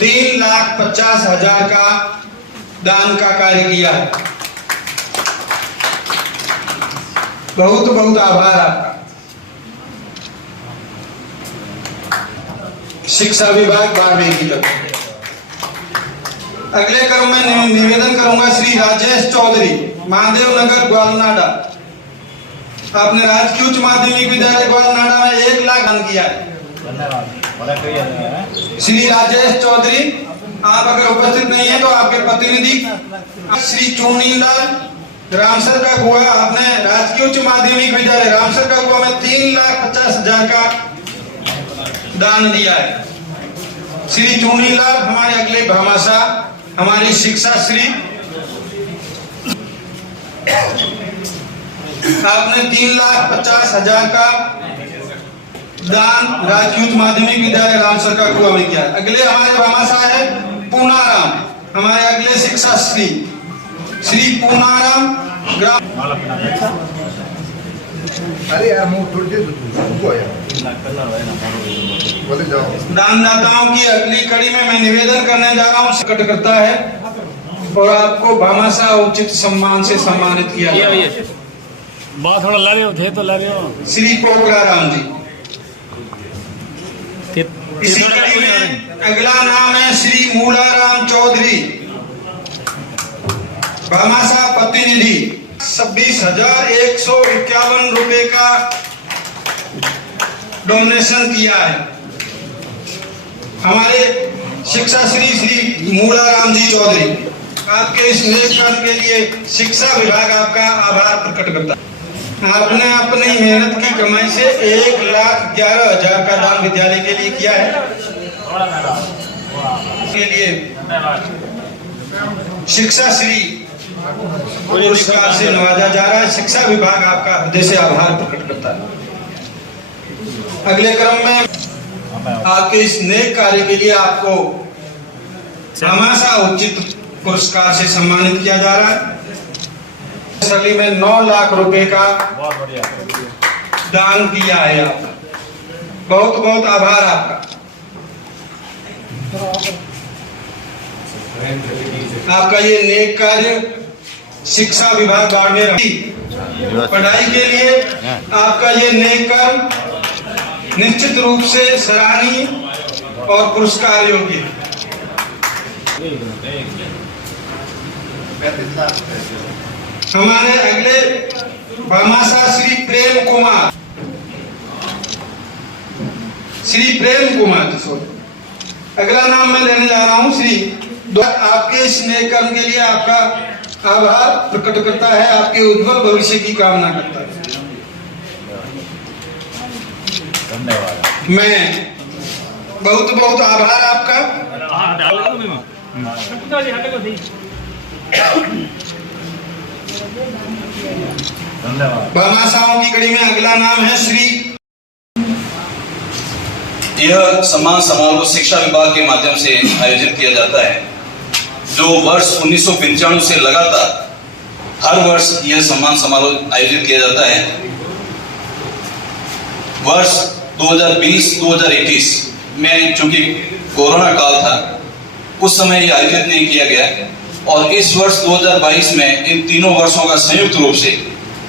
3,50,000 का दान का कार्य किया है। बहुत बहुत आभार आपका। शिक्षा विभाग बारहवीं की तरफ। अगले क्रम में निवेदन करूंगा श्री राजेश चौधरी, महादेव नगर, ग्वालनाडा। आपने राजकीय उच्च माध्यमिक विद्यालय ग्वालनाडा में 1 लाख दान किया है। श्री राजेश चौधरी, आप अगर उपस्थित नहीं है तो आपके प्रतिनिधि श्री चुनीलाल रामसर का गुआ, आपने राजकीय उच्च माध्यमिक विद्यालय रामसर का गुआ में 3,50,000 का दान दिया है। श्री चुनीलाल हमारे अगले भामाशाह, हमारी शिक्षा श्री, आपने 3,50,000 का दान राजकीय उच्च माध्यमिक विद्यालय रामसर का कुआ में किया। अगले हमारे भामाशाह है पूनाराम, हमारे अगले शिक्षा श्री पूनाराम ग्राम। अरे यार मुंह थोड़ी देर दानदाताओं की अगली कड़ी में मैं निवेदन करने जा रहा हूँ। संकट करता है और आपको भामाशाह उचित सम्मान से सम्मानित किया जाए। बात थोड़ा ला रहे हो थे तो ला रहे हो। श्री पोखरा राम जी। इसी कड़ी में अगला नाम है श्री मूलाराम चौधरी, भामाशाह प्रतिनिधि। 26,151 रुपए का डोनेशन किया है। हमारे शिक्षा श्री मूलाराम जी चौधरी, आपके इस नेक कार्य के लिए शिक्षा विभाग आपका आभार प्रकट करता है। आपने अपनी मेहनत की कमाई से 1,11,000 का दान विद्यालय के लिए किया है। के लिए शिक्षा श्री पुरस्कार से नवाजा जा रहा है। शिक्षा विभाग आपका हृदय से आभार प्रकट करता है। अगले क्रम में आपके इस नेक कार्य के लिए आपको भामाशाह उचित पुरस्कार से सम्मानित किया जा रहा है। सली में 9 लाख रुपए का दान किया है आपका। बहुत बहुत आभार आपका। आपका ये नेक कार्य शिक्षा विभाग बाड़मेर पढ़ाई के लिए आपका ये नेक कार्य निश्चित रूप से सराहनीय और पुरस्कार योग्य है। हमारे अगले भामाशाह श्री प्रेम कुमार, अगला नाम मैं लेने जा रहा हूं। श्री आपके इस नेक कर्म के लिए आपका आभार प्रकट करता है, आपके उज्जवल भविष्य की कामना करता है। धन्यवाद। मैं बहुत बहुत आभार आपका। भामाशाहों की कड़ी में अगला नाम है श्री। यह सम्मान समारोह शिक्षा विभाग के माध्यम से आयोजित किया जाता है, जो वर्ष 1995 से लगातार हर वर्ष यह सम्मान समारोह आयोजित किया जाता है। वर्ष 2020-2021 में चूंकि कोरोना काल था, उस समय यह आयोजित नहीं किया गया और इस वर्ष 2022 में इन तीनों वर्षों का संयुक्त रूप से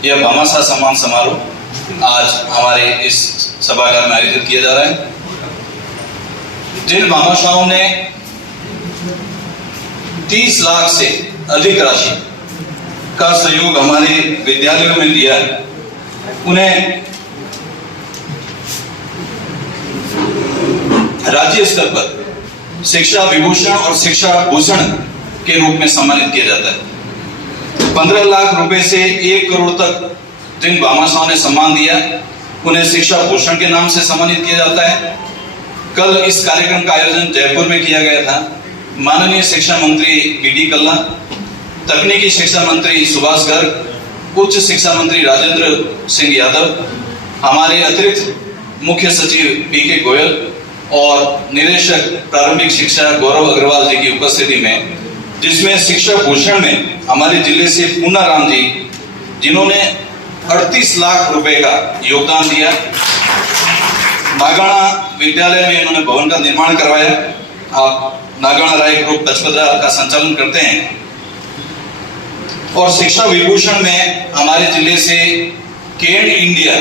यह भामाशाह सम्मान समारोह आज हमारे इस सभागार में आयोजित किया जा रहा है। जिन भामाशाहों ने 30 लाख से अधिक राशि का सहयोग हमारे विद्यालयों में दिया है, उन्हें राज्य स्तर पर शिक्षा विभूषण और शिक्षा भूषण के रूप में सम्मानित किया जाता है। 15 लाख रुपए से 1 करोड़ तक जिन भामाशाहों ने सम्मान दिया, उन्हें शिक्षा भूषण के नाम से सम्मानित किया जाता है। कल इस कार्यक्रम का आयोजन जयपुर में किया गया था। माननीय शिक्षा मंत्री बीडी कल्ला, तकनीकी शिक्षा मंत्री सुभाष गर्ग, उच्च शिक्षा मंत्री राजेंद्र सिंह यादव, हमारे अतिरिक्त मुख्य सचिव पीके गोयल और निदेशक प्रारंभिक शिक्षा गौरव अग्रवाल जी की उपस्थिति में, जिसमें शिक्षा भूषण में हमारे जिले से पूनाराम जी, जिन्होंने 38 लाख रुपए का योगदान दिया। मागाणा विद्यालय में इन्होंने भवन का निर्माण करवाया आप नागण राय ग्रुप पचपदरा का संचालन करते हैं और शिक्षा विभूषण में हमारे जिले से केन इंडिया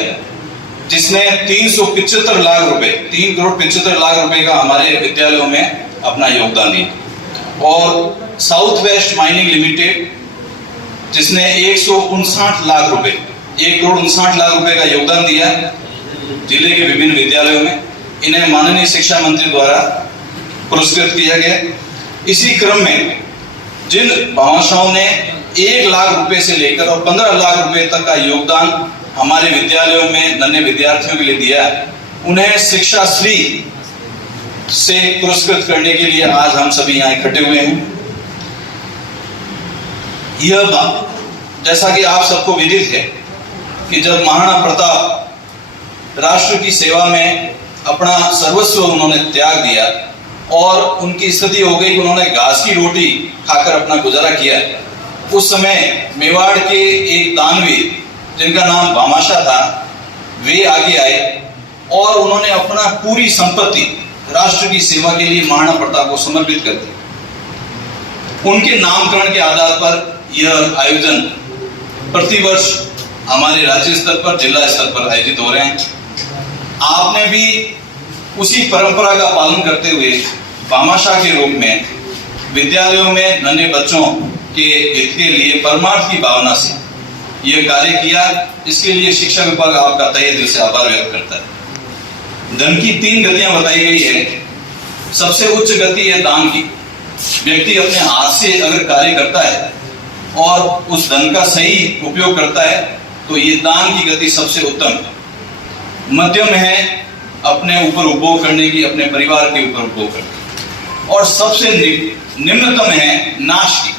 जिसने 375 लाख रुपए 3 करोड़ 75 लाख रुपए का हमारे विद्यालयों में अपना योगदान दिया और साउथ वेस्ट माइनिंग लिमिटेड जिसने 159 लाख रुपए 1 करोड़ 59 लाख रुपए का योगदान दिया जिले के विभिन्न विद्यालयों में। इन्हें माननीय शिक्षा मंत्री द्वारा पुरस्कृत किया गया। इसी क्रम में जिन भामाशाहों ने 1 लाख रुपए से लेकर और 15 लाख रुपए तक का योगदान हमारे विद्यालयों में नन्हे विद्यार्थियों के लिए दिया है, उन्हें शिक्षा श्री से पुरस्कृत करने के लिए आज हम सभी यहाँ इकट्ठे हुए हैं। यह बात जैसा कि आप सबको विदित है कि जब महाराणा प्रताप राष्ट्र की सेवा में अपना सर्वस्व उन्होंने त्याग दिया और उनकी स्थिति हो गई कि उन्होंने घास की रोटी खाकर अपना गुजारा किया, उस समय मेवाड़ के एक दानवीर जिनका नाम भामाशाह था वे आगे आए और उन्होंने अपना पूरी संपत्ति राष्ट्र की सेवा के लिए महाराणा प्रताप को समर्पित कर दी। उनके नामकरण के आधार पर यह आयोजन प्रतिवर्ष हमारे राज्य स्तर पर जिला स्तर पर आयोजित हो रहे हैं। आपने भी उसी परंपरा का पालन करते हुए भामाशाह के रूप में विद्यालयों में नन्हे बच्चों के हित के लिए परमार्थ की भावना से यह कार्य किया। इसके लिए शिक्षा विभाग आपका तहे दिल से आभार व्यक्त करता है। धन की 3 गतियां बताई गई है। सबसे उच्च गति है दान की। व्यक्ति अपने हाथ से अगर कार्य करता है और उस धन का सही उपयोग करता है तो ये दान की गति सबसे उत्तम है। मध्यम है अपने ऊपर उपभोग करने की, अपने परिवार के ऊपर उपभोग करने की, और सबसे निम्नतम है नाश की।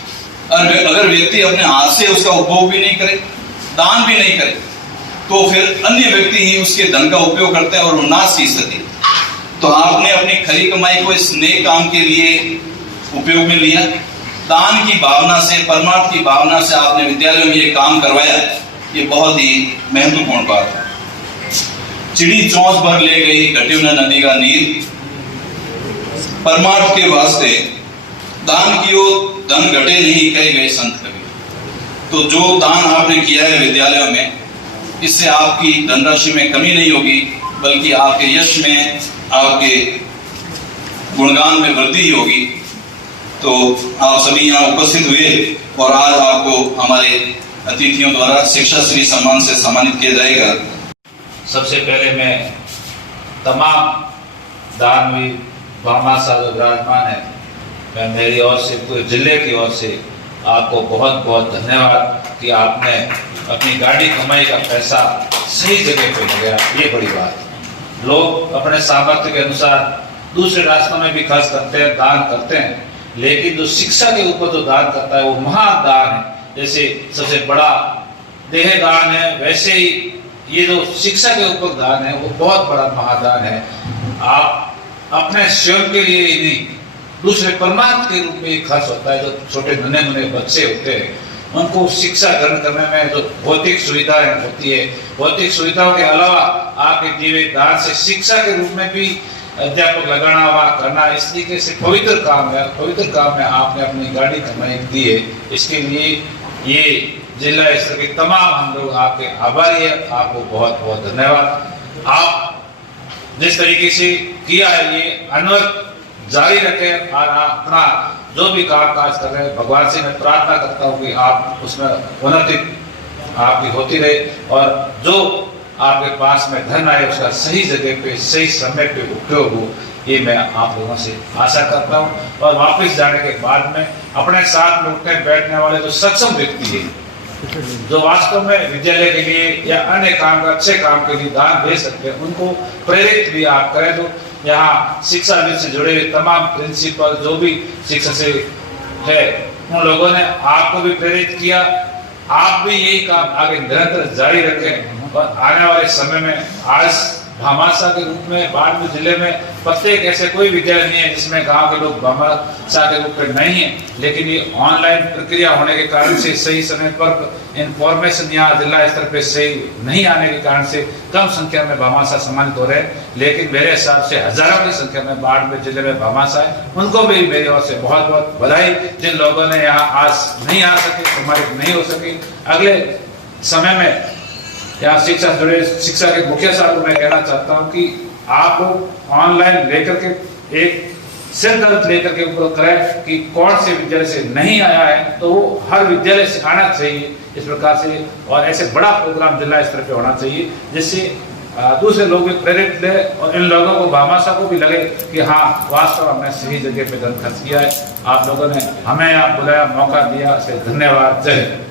अगर व्यक्ति अपने हाथ से उसका उपभोग भी नहीं करे, दान भी नहीं करे, तो फिर अन्य व्यक्ति ही उसके धन का उपयोग करते हैं और वो नाश की स्थिति। तो आपने अपनी खरी कमाई को इस नेक काम के लिए उपयोग में लिया। दान की भावना से, परमार्थ की भावना से आपने विद्यालयों में ये काम करवाया, ये बहुत ही महत्वपूर्ण बात है। चिड़ी चौंस भर ले गई घटी न नदी का नीर। परमार्थ के वास्ते दान कियो धन घटे नहीं कहे गए संत कबीर। तो जो दान आपने किया है विद्यालयों में, इससे आपकी धनराशि में कमी नहीं होगी, बल्कि आपके यश में, आपके गुणगान में वृद्धि होगी। तो आप सभी यहाँ उपस्थित हुए और आज आपको हमारे अतिथियों द्वारा शिक्षा श्री सम्मान से सम्मानित किया जाएगा। सबसे पहले मैं तमाम दानवीर भामाशाह जो विराजमान है, मैं मेरी ओर से, पूरे जिले की ओर से आपको बहुत बहुत धन्यवाद कि आपने अपनी गाड़ी कमाई का पैसा सही जगह पे लगाया। ये बड़ी बात है। लोग अपने सामर्थ्य के अनुसार दूसरे रास्तों में भी खर्च करते हैं, दान करते हैं, लेकिन जो शिक्षा के ऊपर जो दान करता है वो महादान है। जैसे सबसे बड़ा देह दान है, वैसे ही ये जो शिक्षा के ऊपर दान है वो बहुत बड़ा महादान है। आप अपने स्वयं के लिए ही नहीं, दूसरे परमार्थ के रूप में खर्च होता है। जो छोटे नन्हे मुन्ने बच्चे होते हैं उनको शिक्षा ग्रहण करने में जो भौतिक सुविधाएं होती है, भौतिक सुविधाओं के अलावा आपके दिए दान से शिक्षा के रूप में भी अध्यापक लगाना व करना, इस तरीके से पवित्र काम है। पवित्र काम में आपने अपनी गाड़ी कमाई दी है, इसके लिए ये जिला स्तर के तमाम हम लोग आपके आभारी है। आपको बहुत बहुत धन्यवाद। आप जिस तरीके से किया है ये अनवरत जारी रखें और अपना जो भी काम काज कर रहे हैं, भगवान से मैं प्रार्थना करता हूँ कि आप उसमें उन्नति आपकी होती रहे और जो आपके पास में धन आए उसका सही जगह पे, सही समय पे उपयोग हो, ये मैं आप लोगों से आशा करता हूँ। और वापस जाने के बाद में अपने साथ में उठने बैठने वाले जो सक्षम व्यक्ति है, जो वास्तव में विद्यालय के लिए या अन्य काम, अच्छे काम के लिए दान दे सकते हैं, उनको प्रेरित भी आप करें। तो यहाँ शिक्षा विद से जुड़े हुए तमाम प्रिंसिपल जो भी शिक्षा से है, उन लोगों ने आपको भी प्रेरित किया। आप भी यही काम आगे निरंतर जारी रखें और आने वाले समय में आज भामाशाह के रूप में बाड़मेर जिले में प्रत्येक ऐसे कोई विद्यालय नहीं है जिसमें गांव के लोग भामाशाह के रूप में नहीं है, लेकिन ये ऑनलाइन प्रक्रिया होने के कारण से सही समय पर इंफॉर्मेशन यहाँ जिला स्तर पे सही नहीं आने के कारण से कम संख्या में भामाशाह सम्मानित हो रहे हैं। लेकिन मेरे हिसाब से हजारों की संख्या में बाड़मेर जिले में भामाशाह है, उनको भी मेरी ओर से बहुत बहुत बधाई। जिन लोगों ने यहाँ आज नहीं आ सके, सम्मानित नहीं हो सके, अगले समय में यहाँ शिक्षा जुड़े शिक्षा के मुखिया साहब को मैं कहना चाहता हूँ कि आप लोग ऑनलाइन लेकर के एक सिद्धांत लेकर के ऊपर करें कि कौन से विद्यालय से नहीं आया है तो वो हर विद्यालय से आना चाहिए इस प्रकार से, और ऐसे बड़ा प्रोग्राम जिला स्तर पे होना चाहिए जिससे दूसरे लोग भी प्रेरित ले और इन लोगों को भामाशाह को भी लगे कि हाँ वास्तव हमने सही जगह पे धन खर्च किया है। आप लोगों ने हमें आप बुलाया, मौका दिया, इसलिए धन्यवाद। जय हिंद।